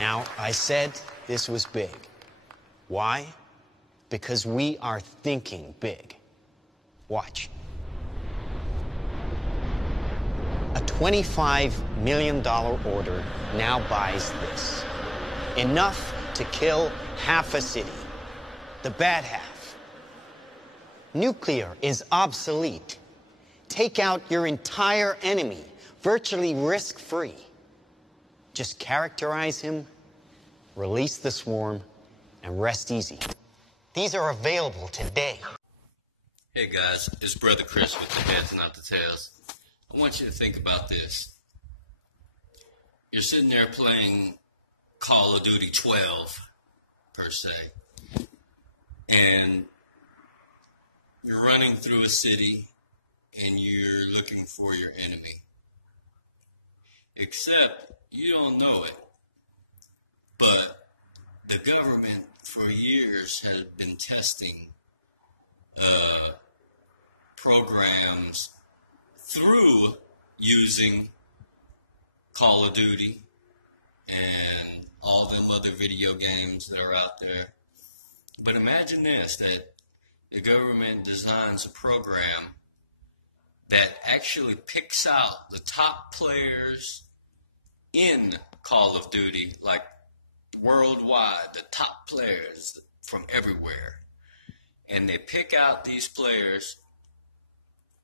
Now, I said this was big. Why? Because we are thinking big. Watch. A $25 million order now buys this. Enough to kill half a city. The bad half. Nuclear is obsolete. Take out your entire enemy, virtually risk-free. Just characterize him, release the swarm, and rest easy. These are available today. Hey guys, it's Brother Chris with the Heads Not the Tails. I want you to think about this. You're sitting there playing Call of Duty 12, per se, and you're running through a city and you're looking for your enemy. Except you don't know it, but the government for years has been testing programs through using Call of Duty and all them other video games that are out there. But imagine this, that the government designs a program that actually picks out the top players in Call of Duty, like worldwide, the top players from everywhere. And they pick out these players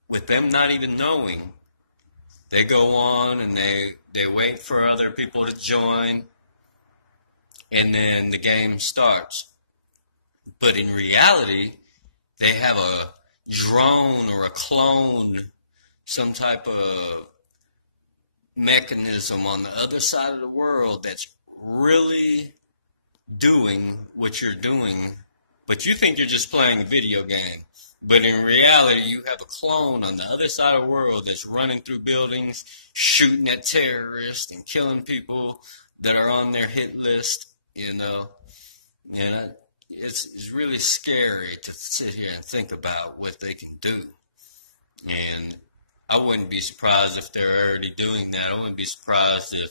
with them not even knowing. They go on and they wait for other people to join, and then the game starts. But in reality, they have a drone or a clone, some type of mechanism on the other side of the world that's really doing what you're doing, but you think you're just playing a video game. But in reality, you have a clone on the other side of the world that's running through buildings, shooting at terrorists and killing people that are on their hit list, you know. And it's really scary to sit here and think about what they can do. And I wouldn't be surprised if they're already doing that. I wouldn't be surprised if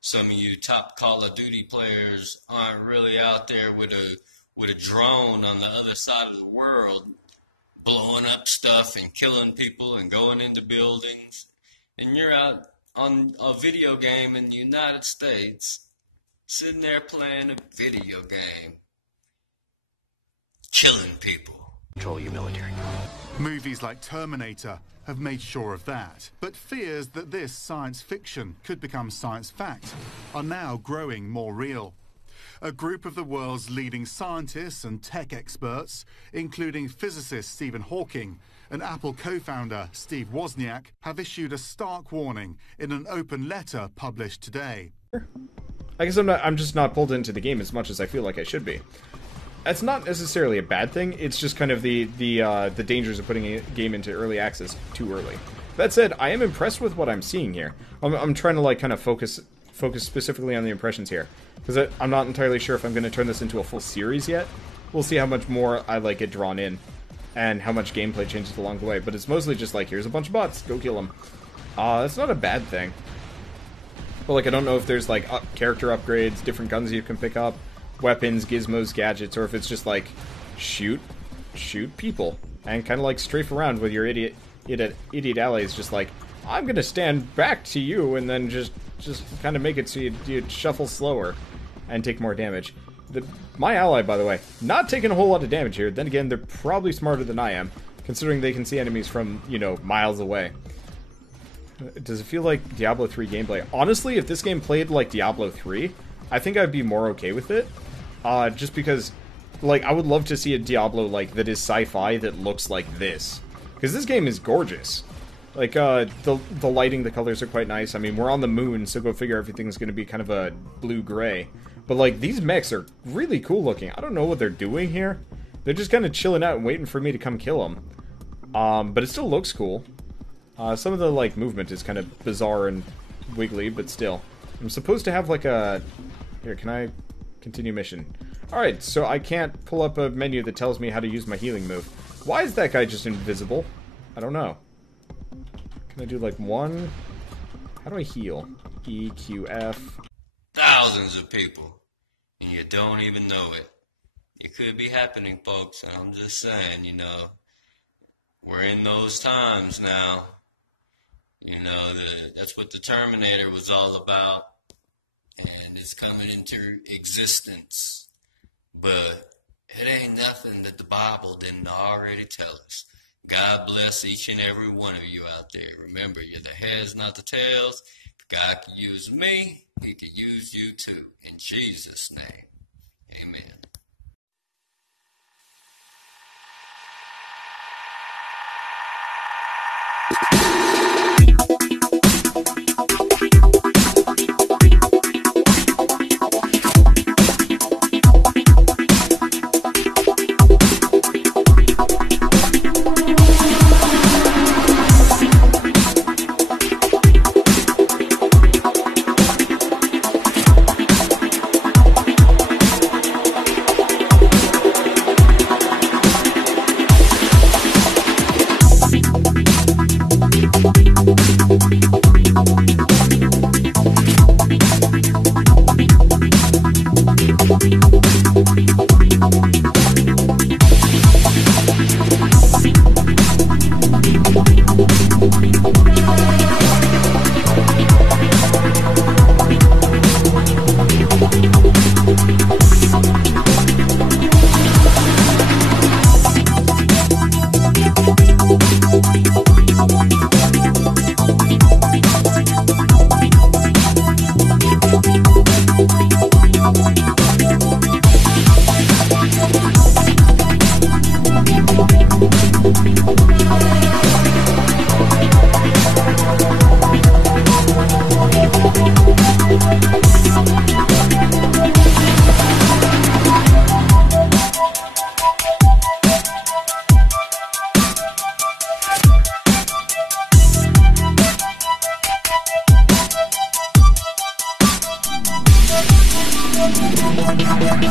some of you top Call of Duty players aren't really out there with a drone on the other side of the world, blowing up stuff and killing people and going into buildings. And you're out on a video game in the United States, sitting there playing a video game, killing people. Control your military. Movies like Terminator have made sure of that. But fears that this science fiction could become science fact are now growing more real. A group of the world's leading scientists and tech experts, including physicist Stephen Hawking and Apple co-founder Steve Wozniak, have issued a stark warning in an open letter published today. I guess I'm just not pulled into the game as much as I feel like I should be. That's not necessarily a bad thing. It's just kind of the dangers of putting a game into early access too early. That said, I am impressed with what I'm seeing here. I'm trying to like kind of focus specifically on the impressions here, because I'm not entirely sure if I'm going to turn this into a full series yet. We'll see how much more I like get drawn in, and how much gameplay changes along the way. But it's mostly just like, here's a bunch of bots, go kill them. That's not a bad thing. But like, I don't know if there's like character upgrades, different guns you can pick up, weapons, gizmos, gadgets, or if it's just like shoot people and kind of like strafe around with your idiot allies, just like, I'm gonna stand back to you, and then just kind of make it so you shuffle slower and take more damage. My ally, by the way, not taking a whole lot of damage here. Then again, they're probably smarter than I am, considering they can see enemies from, you know, miles away. Does it feel like Diablo 3 gameplay? Honestly, if this game played like Diablo 3, I think I'd be more okay with it. Just because, like, I would love to see a Diablo, like, that is sci-fi that looks like this. Because this game is gorgeous. Like, the lighting, the colors are quite nice. I mean, we're on the moon, so go figure everything's going to be kind of a blue-gray. But, like, these mechs are really cool looking. I don't know what they're doing here. They're just kind of chilling out and waiting for me to come kill them. But it still looks cool. Some of the, like, movement is kind of bizarre and wiggly, but still. I'm supposed to have, like, a... Here, can I continue mission? Alright, so I can't pull up a menu that tells me how to use my healing move. Why is that guy just invisible? I don't know. Can I do, like, one? How do I heal? E, Q, F. thousands of people, and you don't even know it. It could be happening, folks, and I'm just saying, you know, we're in those times now. You know, that's what the Terminator was all about, and it's coming into existence. But it ain't nothing that the Bible didn't already tell us. God bless each and every one of you out there. Remember, you're the heads, not the tails. If God can use me, he can use you too. In Jesus' name, amen.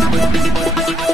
We'll be right back.